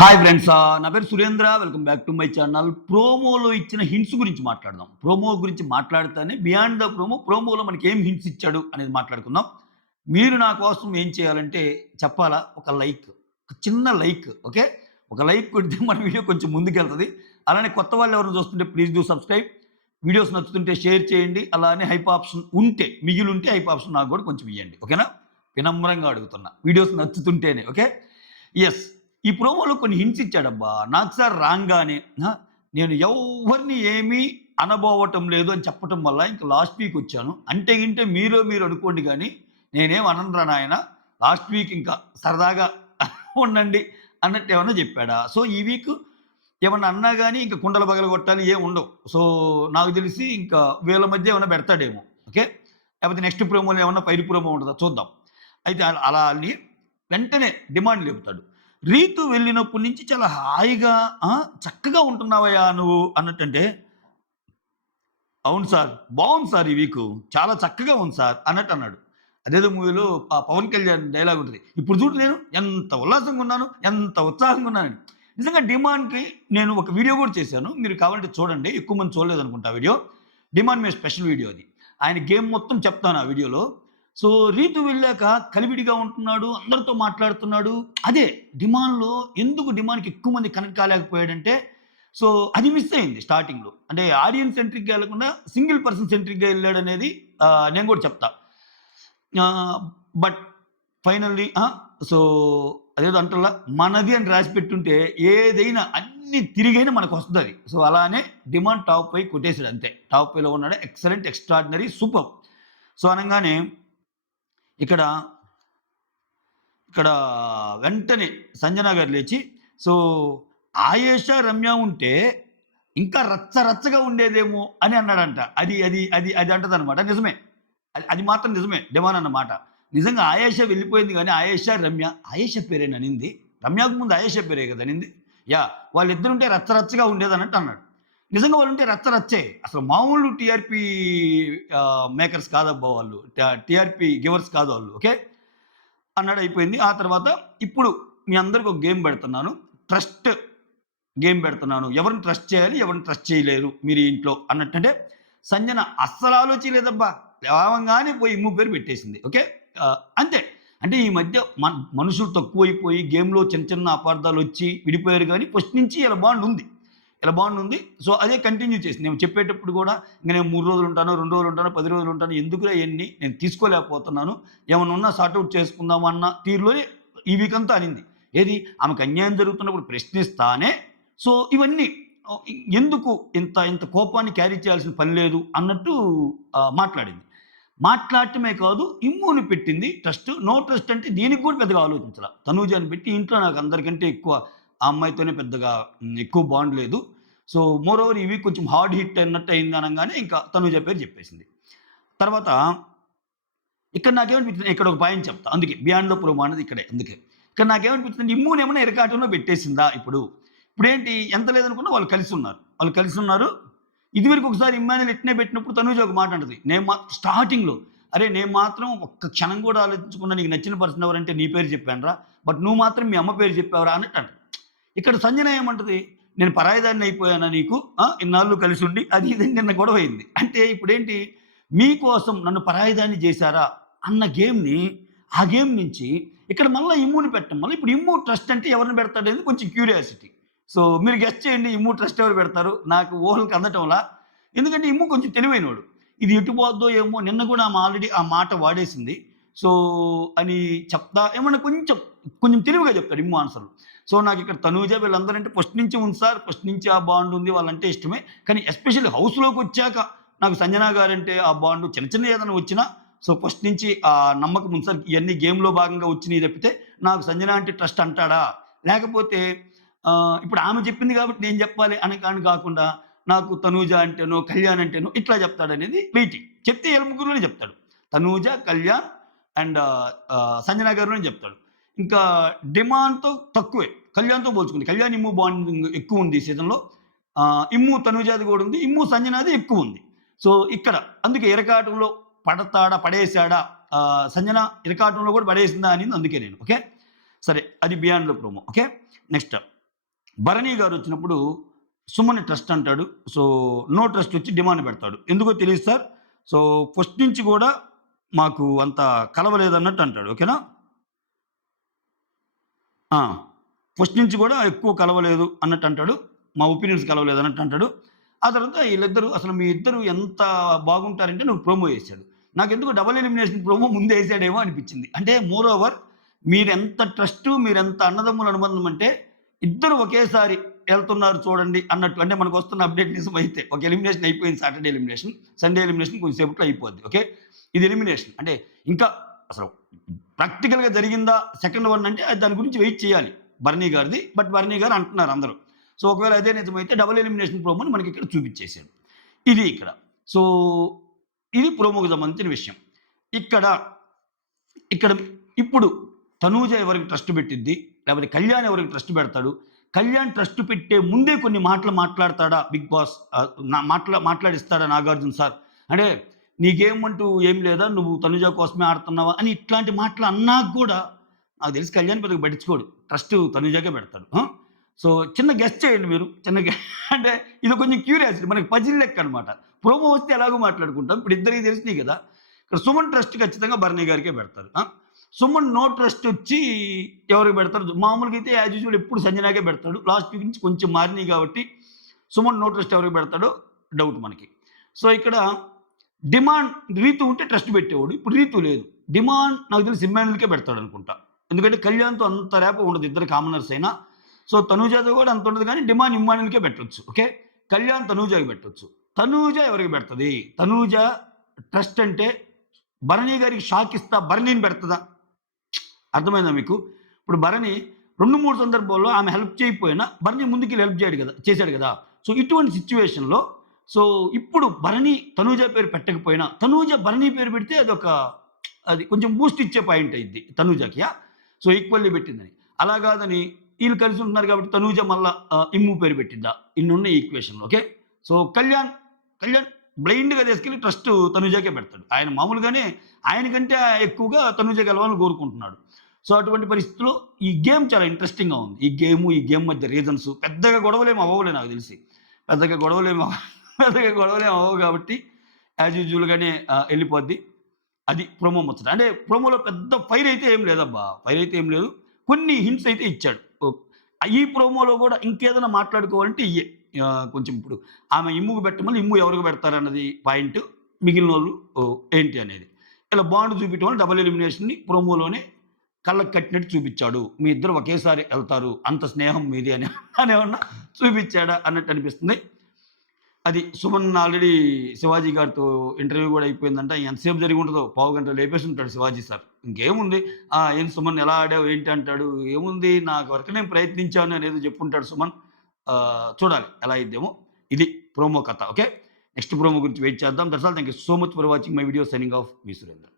Hi friends, నా పేరు Surendra. Welcome back to my channel. ప్రోమోలో ఇచ్చిన హింట్స్ గురించి మాట్లాడదాం. ప్రోమో గురించి మాట్లాడితేనే బియాండ్ ద ప్రోమోలో మనకి ఏం హింట్స్ ఇచ్చాడు అనేది మాట్లాడుకుందాం. మీరు నా కోసం ఏం చేయాలంటే చెప్పాలా, ఒక లైక్, ఒక చిన్న లైక్. ఓకే, ఒక లైక్ కొడితే మన వీడియో కొంచెం ముందుకెళ్తుంది. అలానే కొత్త వాళ్ళు ఎవరైనా చూస్తుంటే ప్లీజ్ డూ సబ్స్క్రైబ్. వీడియోస్ నచ్చుతుంటే షేర్ చేయండి. అలానే హైప్ ఆప్షన్ ఉంటే, మిగిలి ఉంటే హైప్ ఆప్షన్ నాకు కూడా కొంచెం ఇవ్వండి. ఓకేనా, వినమ్రంగా అడుగుతున్నా, వీడియోస్ నచ్చుతుంటేనే. Okay, yes. ఈ ప్రోమోలో కొన్ని హింట్స్ ఇచ్చాడబ్బా. నాకు సార్ రాంగానే నేను ఎవరిని ఏమీ అనబోవటం లేదు అని చెప్పటం వల్ల ఇంక లాస్ట్ వీక్ వచ్చాను. అంటే గింటే మీరు అనుకోండి కానీ నేనేం అననురా నాయన, లాస్ట్ వీక్ ఇంకా సరదాగా ఉండండి అన్నట్టు ఏమన్నా చెప్పాడా? సో ఈ వీక్ ఏమన్నా అన్నా కానీ ఇంక కుండలు పగలగొట్టాలి ఏం ఉండవు. సో నాకు తెలిసి ఇంకా వీళ్ళ మధ్య ఏమన్నా పెడతాడేమో. ఓకే, లేకపోతే నెక్స్ట్ ప్రోమోలో ఏమన్నా పైరు ప్రోమో ఉంటుందా చూద్దాం. అయితే అలా అని వెంటనే డిమాండ్ లేపుతాడు. రీతు వెళ్ళినప్పటి నుంచి చాలా హాయిగా చక్కగా ఉంటున్నావయ్యా నువ్వు అన్నట్టంటే, అవును సార్, బాగుంది సార్, ఈ వీకు చాలా చక్కగా ఉంది సార్ అన్నట్టు అన్నాడు. అదేదో మూవీలో పవన్ కళ్యాణ్ డైలాగ్ ఉంటుంది, ఇప్పుడు చూడు నేను ఎంత ఉల్లాసంగా ఉన్నాను, ఎంత ఉత్సాహంగా ఉన్నానని. నిజంగా డిమాండ్కి నేను ఒక వీడియో కూడా చేశాను, మీరు కావాలంటే చూడండి. ఎక్కువ మంది చూడలేదు అనుకుంటా వీడియో. డిమాండ్ మీద స్పెషల్ వీడియో అది. ఆయన గేమ్ మొత్తం చెప్తాను ఆ వీడియోలో. సో రీతు వెళ్ళాక కలివిడిగా ఉంటున్నాడు, అందరితో మాట్లాడుతున్నాడు. అదే డిమాండ్‌లో ఎందుకు డిమాండ్‌కి ఎక్కువ మంది కనెక్ట్ కాలేకపోయాడంటే, సో అది మిస్ అయింది స్టార్టింగ్‌లో. అంటే ఆడియన్స్ సెంట్రిక్‌గా ఎళ్ళకుండా సింగిల్ పర్సన్ సెంట్రిక్‌గా ఎళ్ళాడనేది నేను కూడా చెప్తా. బట్ ఫైనల్లీ సో అదేదో అంటార్లా, మనది అని రాసిపెట్టుంటే ఏదైనా అన్ని తిరిగైనా మనకొస్తదది. సో అలానే డిమాండ్ టాప్ 5 కొట్టేసాడు అంతే. టాప్ 5లో ఉన్నాడు. Excellent, extraordinary, super. సో అనంగానే ఇక్కడ ఇక్కడ వెంటనే సంజన గారు లేచి, సో ఆయేషా, రమ్య ఉంటే ఇంకా రచ్చరచ్చగా ఉండేదేమో అని అన్నాడంట. అది అది అది అది అంటదనమాట. నిజమే. అది మాత్రం నిజమే డిమాన్ అన్నమాట. నిజంగా ఆయేషా వెళ్ళిపోయింది గానీ ఆయేషా, రమ్య, ఆయేషా పేరేనా అనింది? రమ్యకు ముందు ఆయేషా పేరే కదా అనింది. యాహ్! వాళ్ళిద్దరుంటే రచ్చరచ్చగా ఉండేదన్నట్టు అన్నాడు. నిజంగా వాళ్ళుంటే రచ్చరచ్చే. అసలు మామూలు టీఆర్‌పీ మేకర్స్ కాదబ్బా వాళ్ళు. టీఆర్‌పీ గివర్స్ కాదు వాళ్ళు. ఓకే, అన్నాడు. అయిపోయింది. ఆ తర్వాత ఇప్పుడు మీ అందరికి ఒక గేమ్ పెడుతున్నాను. ట్రస్ట్ గేమ్ పెడుతున్నాను. ఎవరిని ట్రస్ట్ చేయాలి, ఎవరిని ట్రస్ట్ చేయలేరు మీరు ఈ ఇంట్లో అన్నట్టంటే, సంజన అస్సలు ఆలోచించలేదబ్బా. లేవంగానే పోయి ఇమ్ము పేరు పెట్టేసింది. ఓకే, అంతే. అంటే ఈ మధ్య మనుషులు తక్కువైపోయి గేమ్‌లో చిన్న చిన్న అపార్థాలొచ్చి విడిపోయారు గానీ ఫస్ట్ నుంచి ఇలా బాండ్ ఉంది. ఇలా బాండ్ ఉంది. సో అదే కంటిన్యూ చేసింది. నేను చెప్పేటప్పుడు కూడా ఇంక నేను 3 రోజులు ఉంటాను, 2 రోజులు ఉంటాను, 10 రోజులు ఉంటాను. ఎందుకురా ఇయన్నీ, నేను తీసుకోలేకపోతున్నాను. ఏమన్నా ఉన్నా సార్ట్ ఔట్ చేసుకుందాం అన్న తీరులోనే ఈ వీక్ అంతా అనింది. ఏది, ఆమెకు అన్యాయం జరుగుతున్నప్పుడు ప్రశ్నిస్తానే. సో ఇవన్నీ ఎందుకు ఇంత ఇంత కోపాన్ని క్యారీ చేయాల్సిన పని లేదు అన్నట్టు మాట్లాడింది. మాట్లాడటమే కాదు, ఇమ్ముని పెట్టింది ట్రస్ట్. నో ట్రస్ట్ అంటే దీనికి కూడా పెద్దగా ఆలోచించాల. తనూజని పెట్టి ఇంట్లో నాకు అందరికంటే ఎక్కువ ఆ అమ్మాయితోనే పెద్దగా ఎక్కువ బాండ్ లేదు. సో మోర్ ఓవర్ ఈ వీక్ కొంచెం హార్డ్ హిట్ అన్నట్టు అయింది అనంగానే ఇంకా తనూజ పేరు చెప్పేసింది. తర్వాత ఇక్కడ నాకేమనిపించింది, ఇక్కడ ఒక పాయింట్ చెప్తా. అందుకే బియాండ్ ద ప్రోమో అనేది ఇక్కడే. అందుకే ఇక్కడ నాకేమనిపించింది, ఇమ్మునేమన్నా ఇరకాటంలో పెట్టేసిందా ఇప్పుడు? ఇప్పుడేంటి, ఎంత లేదనుకున్నా వాళ్ళు కలిసున్నారు. వాళ్ళు కలిసున్నారు. ఇదివరకు ఒకసారి ఇమ్మాన్యుల్ ఇట్నే పెట్టినప్పుడు తనూజ ఒక మాట అంటది. స్టార్టింగ్‌లో, "అరే! నేను మాత్రం ఒక్క క్షణం కూడా ఆలోచించకుండా నీకు నచ్చిన పర్సన్ ఎవరంటే నీ పేరు చెప్పానురా. బట్ నువ్వు మాత్రం మీ అమ్మ పేరు చెప్పావురా" అన్నట్టు అంటది. ఇక్కడ సంజన ఏమంటది, "నేను పరాయిదాన్ని అయిపోయానా నీకు? ఇన్నాళ్ళు కలిసుండి" అది ఇది అని నిన్న గొడవయింది. అంటే ఇప్పుడేంటి, మీకోసం నన్ను పరాయిదాన్ని చేశారా అన్న గేమ్‌ని, ఆ గేమ్ నుంచి ఇక్కడ మళ్ళా ఇమ్ముని పెట్టడం వల్ల ఇప్పుడు ఇమ్ము ట్రస్ట్ అంటే ఎవరిని పెడతాడనేది కొంచెం క్యూరియాసిటీ. సో మీరు గెస్ చేయండి, ఇమ్ము ట్రస్ట్ ఎవరు పెడతారు? నాకు ఊహలకి అందటంలా. ఎందుకంటే ఇమ్ము కొంచెం తెలివైనోడు. ఇది ఎటు పోద్దో ఏమో, నిన్న కూడా ఆమె ఆల్రెడీ ఆ మాట వాడేసింది. సో అని చెప్తా ఏమన్నా కొంచెం కొంచెం తెలివిగా చెప్తాడు ఇమ్ము ఆన్సర్‌లు. సో నాకిక్కడ తనూజ వీళ్ళందరంటే ఫస్ట్ నుంచి ఉంది సార్. ఫస్ట్ నుంచి ఆ బాండ్ ఉంది. వాళ్ళంటే ఇష్టమే. కానీ ఎస్పెషల్లీ హౌస్‌లోకొచ్చాక నాకు సంజన గారంటే ఆ బాండ్ చిన్న చిన్నయి ఏదైనా వచ్చినా, సో ఫస్ట్ నుంచి ఆ నమ్మకం ఉంది సార్. ఇయన్నీ గేమ్‌లో భాగంగా వచ్చినయి తప్పితే నాకు సంజన అంటే ట్రస్ట్ అంటాడా? లేకపోతే ఇప్పుడు ఆమె చెప్పింది కాబట్టి నేను చెప్పాలి అని కాకుండా నాకు తనూజ అంటేనో, కళ్యాణ్ అంటేనో ఇట్లా చెప్తాడనేది వెయిటింగ్. చెప్తే ఈళ్ళ ముగ్గురులోనే చెప్తాడు. తనూజ, కళ్యాణ్ అండ్ సంజన గారిలోనే చెప్తాడు. ఇంకా డిమాండ్‌తో తక్కువే. కళ్యాణ్‌తో పోల్చుకుంటే. కళ్యాణ్, ఇమ్ము బాండింగ్ ఎక్కువుంది ఈ సీజన్‌లో. ఇమ్ము తనూజాది కూడా ఉంది. ఇమ్ము సంజనాది ఎక్కువుంది. సో ఇక్కడ అందుకే ఇరకాటంలో పడతాడా, పడేసాడా, సంజన ఇరకాటంలో కూడా పడేసిందా అనింది అందుకే నేను. ఓకే, సరే అది beyond the promo. Okay, next Bharani garu వచ్చినప్పుడు సుమన్ ట్రస్ట్ అంటాడు. సో, నో ట్రస్ట్ వచ్చి డిమాండ్ పెడతాడు. ఎందుకో తెలీదు సార్. సో, ఫస్ట్ నుంచి కూడా మాకు అంత కలవలేదన్నట్టు అంటాడు. ఓకేనా? ఆ! ఫస్ట్ నుంచి కూడా ఎక్కువ కలవలేదు అన్నట్టు అంటాడు. మా ఒపీనియన్స్ కలవలేదు అన్నట్టు అంటాడు. ఆ తర్వాత ఈళ్ళిద్దరూ అసలు మీ ఇద్దరు ఎంత బాగుంటారంటే నువ్వు ప్రోమో యేసాడు. నాకెందుకో డబుల్ ఎలిమినేషన్ ప్రోమో ముందే యేసాడేమో అనిపించింది. అంటే మోర్ ఓవర్ మీరెంత ట్రస్టు, మీరెంత అన్నదమ్ముల అనుబంధం అంటే ఇద్దరు ఒకేసారి ఎళ్తున్నారు చూడండి అన్నట్టు. అంటే మనకొస్తున్న అప్‌డేట్ నిజమైతే. ఒక ఎలిమినేషన్ అయిపోయింది సాటర్‌డే ఎలిమినేషన్. సండే ఎలిమినేషన్ కొంచెం సేపట్లో అయిపోద్ది. ఓకే. ఇది ఎలిమినేషన్. అంటే ఇంకా అసలు ప్రాక్టికల్‌గా జరిగిందా సెకండ్ వన్ అంటే దాని గురించి వెయిట్ చేయాలి. భరణి గారిది. బట్ భరణి గారు అంటున్నారు అందరూ. సో, ఒకవేళ అదే నిజమైతే డబుల్ ఎలిమినేషన్ ప్రోమోని మనకిక్కడ చూపిచ్చేసాడు. ఇది ఇక్కడ. సో, ఇది ప్రోమోకి సంబంధించిన విషయం. ఇక్కడ, ఇక్కడ ఇప్పుడు తనూజ ఎవరికి ట్రస్ట్ పెట్టిద్ది? లేకపోతే కళ్యాణ్ ఎవరికి ట్రస్ట్ పెడతాడు? కళ్యాణ్ ట్రస్ట్ పెట్టే ముందే కొన్ని మాటలు మాట్లాడతాడా బిగ్ బాస్? మాట్లాడిస్తాడా నాగార్జున సార్? అంటే నీకేమంటూ ఏం లేదా? నువ్వు తనుజ కోసమే ఆడుతున్నావా? అని ఇట్లాంటి మాటలు అన్నాక గూడా నాకు తెలిసి కళ్యాణ్ పెద్దగా పట్టించుకోడు. ట్రస్ట్ తనుజకే పెడతాడు. సో, చిన్న గెస్ చేయండి మీరు. చిన్న అంటే ఇది కొంచెం క్యూరియాసిటీ. మనకి పజిల్ లెక్క అనమాట. ప్రోమో వస్తే ఎలాగో మాట్లాడుకుంటాం. ఇప్పుడు ఇద్దరికి తెలిసినయి కదా! ఇక్కడ సుమన్ ట్రస్ట్ ఖచ్చితంగా భరణి గారికే పెడతారు. సుమన్ నో ట్రస్ట్ వచ్చి ఎవరికి పెడతారు? మామూలుగా అయితే యాజ్ యూజువల్ ఎప్పుడు సంజనాకే పెడతాడు. లాస్ట్ వీక్ నుంచి కొంచెం మారినియి కాబట్టి సుమన్ నో ట్రస్ట్ ఎవరికి పెడతాడో డౌట్ మనకి. సో, ఇక్కడ డిమాండ్ రీతు ఉంటే ట్రస్ట్ పెట్టేవాడు. ఇప్పుడు రీతు లేదు. డిమాండ్ నాకు తెలిసి ఇమ్మాన్యుల్‌కే పెడతాడనుకుంటా. ఎందుకంటే కళ్యాణ్‌తో అంత ర్యాపో ఉండదు. ఇద్దరు కామనర్స్ అయినా. సో, తనూజతో కూడా అంత ఉండదు కానీ డిమాండ్ ఇమ్మాన్యుల్‌కే పెట్టొచ్చు. ఓకే. కళ్యాణ్ తనూజకి పెట్టొచ్చు. తనూజ ఎవరికి పెడతది? తనూజ ట్రస్ట్ అంటే భరణి గారికి షాక్ ఇస్తా భరణిని పెడతదా? అర్థమైందా మీకు? ఇప్పుడు భరణి 2, 3 సందర్భాల్లో ఆమె హెల్ప్ చేయకపోయినా భరణి ముందుకెళ్ళి హెల్ప్ చేయడు కదా! చేశాడు కదా! సో, ఇటువంటి సిట్యుయేషన్‌లో సో, ఇప్పుడు భరణి తనూజ పేరు పెట్టకపోయినా తనూజ భరణి పేరు పెడితే అది కొంచెం బూస్ట్ ఇచ్చే పాయింట్ అయ్యిద్ది తనూజకి. సో, ఈక్వల్లీ పెట్టిందని. అలా కాదని ఈళ్ళు కలిసి ఉంటున్నారు కాబట్టి తనూజ మళ్ళా ఇమ్ము పేరు పెట్టిద్దా? ఇన్నున్నాయి ఈక్వేషన్‌లు. ఓకే. సో, కళ్యాణ్ బ్లైండ్‌గా తీసుకెళ్ళి ట్రస్ట్ తనూజకే పెడతాడు. ఆయన మామూలుగానే ఆయనకంటే ఎక్కువగా తనూజ గెలవాలని కోరుకుంటున్నాడు. సో, అటువంటి పరిస్థితిలో ఈ గేమ్ చాలా ఇంట్రెస్టింగ్‌గా ఉంది. ఈ గేమ్ మధ్య రీజన్స్ పెద్దగా గొడవలేమి అవ్వవులే నాకు తెలిసి. పెద్దగా గొడవలేమి అవ్వవు కాబట్టి యాజ్ యూజువల్‌గానే ఎళ్ళిపోద్ది. అది ప్రోమో ముచ్చట. అంటే ప్రోమోలో పెద్ద ఫైర్ అయితే ఏం లేదబ్బా! ఫైర్ అయితే ఏం లేదు. కొన్ని హింట్స్ అయితే ఇచ్చాడు. ఈ ప్రోమోలో గూడా ఇంకేదైనా మాట్లాడుకోవాలంటే ఇయ్యే. కొంచెం ఇప్పుడు ఆమె ఇమ్ముకి పెట్టమని ఇమ్ము ఎవరికి పెడతారన్నది పాయింట్. మిగిలినోళ్ళు ఏంటి అనేది. ఇలా బాండ్ చూపియటం వల్ల డబుల్ ఎలిమినేషన్‌ని ప్రోమోలోనే కళ్ళకి కట్టినట్టు చూపిచ్చాడు. మీ ఇద్దరు ఒకేసారి ఎళ్తారు. అంత స్నేహం మీది అని ఏమన్నా చూపిచ్చాడా అన్నట్టు అనిపిస్తుంది. అది సుమన్ ఆల్రెడీ శివాజీ గారితో ఇంటర్వ్యూ గూడా అయిపోయిందంట. ఎంతసేపు జరిగుంటదో పావుగంట లేపేసుంటాడు శివాజీ సార్. ఇంకేముంది ఏం సుమన్ ఎలా ఆడావు ఏంటి అంటాడు. ఏముంది నాకు వరకు నేను ప్రయత్నించాను అనేదో చెప్పుంటాడు సుమన్. చూడాలి ఎలా అయిద్దేమో. ఇది ప్రోమో కథ. ఓకే. నెక్స్ట్ ప్రోమో గురించి వెయిట్ చేద్దాం. That's all. Thank you so much for watching my video. Signing off me Surender.